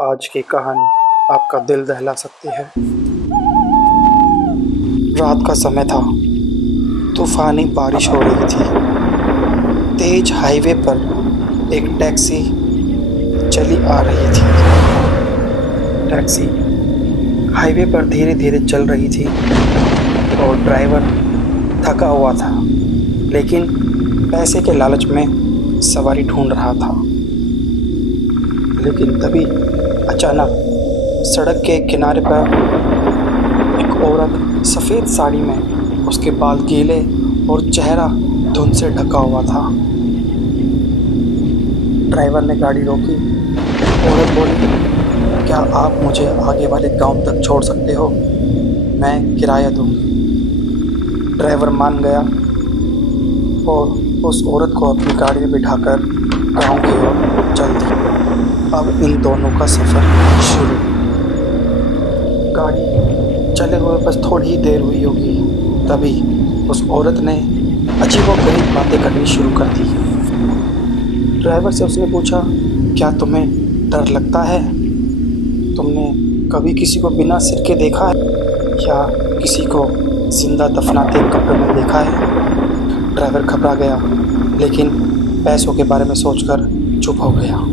आज की कहानी आपका दिल दहला सकती है। रात का समय था। तूफानी बारिश हो रही थी। तेज हाईवे पर एक टैक्सी चली आ रही थी। टैक्सी हाईवे पर धीरे धीरे चल रही थी और ड्राइवर थका हुआ था, लेकिन पैसे के लालच में सवारी ढूंढ रहा था। लेकिन तभी अचानक सड़क के किनारे पर एक औरत सफ़ेद साड़ी में, उसके बाल गीले और चेहरा धुंध से ढका हुआ था। ड्राइवर ने गाड़ी रोकी। औरत बोली, क्या आप मुझे आगे वाले गांव तक छोड़ सकते हो? मैं किराया दूंगी। ड्राइवर मान गया और उस औरत को अपनी गाड़ी में बिठाकर गांव की ओर चल दी। अब इन दोनों का सफ़र शुरू। गाड़ी चले हुए बस थोड़ी ही देर हुई होगी, तभी उस औरत ने अजीबोगरीब बातें करनी शुरू कर दी। ड्राइवर से उसने पूछा, क्या तुम्हें डर लगता है? तुमने कभी किसी को बिना सिर के देखा है या किसी को जिंदा दफनाते कब्र में देखा है? ड्राइवर घबरा गया, लेकिन पैसों के बारे में सोचकर चुप हो गया।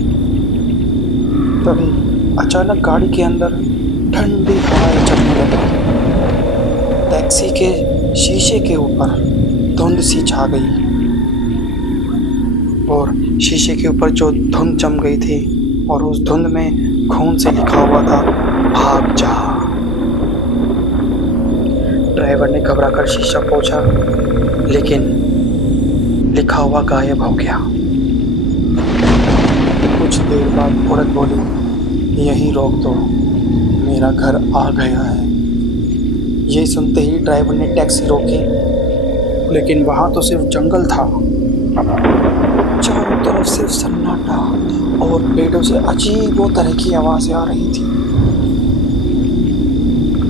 तभी अचानक गाड़ी के अंदर ठंडी हवाएं चलने लगी। टैक्सी के शीशे के ऊपर धुंध सी छा गई और शीशे के ऊपर जो धुंध जम गई थी और उस धुंध में खून से लिखा हुआ था, भाग जा। ड्राइवर ने घबराकर शीशा पोंछा, लेकिन लिखा हुआ गायब हो गया। कुछ देर बाद औरत बोली, यहीं रोक दो, मेरा घर आ गया है। ये सुनते ही ड्राइवर ने टैक्सी रोकी, लेकिन वहाँ तो सिर्फ जंगल था। चारों तरफ सिर्फ सन्नाटा और पेड़ों से अजीब तरह की आवाज़ें आ रही थी।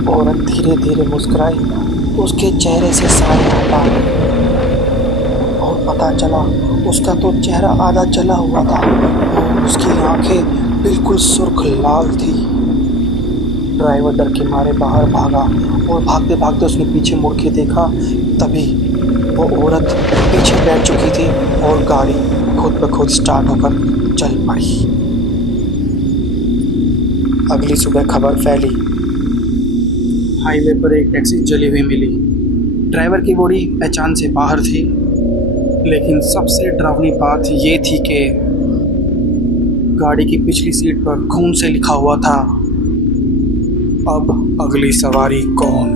औरत धीरे धीरे मुस्कुराई, उसके चेहरे से साया हटा और पता चला उसका तो चेहरा आधा जला हुआ था और उसकी आंखें बिल्कुल सुर्ख लाल थी। ड्राइवर डर के मारे बाहर भागा और भागते भागते उसने पीछे मुड़ के देखा। तभी वो औरत पीछे बैठ चुकी थी और गाड़ी खुद ब खुद स्टार्ट होकर चल पड़ी। अगली सुबह खबर फैली। हाईवे पर एक टैक्सी जली हुई मिली। ड्राइवर की बॉडी पहचान से बाहर थी, लेकिन सबसे डरावनी बात ये थी कि गाड़ी की पिछली सीट पर खून से लिखा हुआ था, अब अगली सवारी कौन।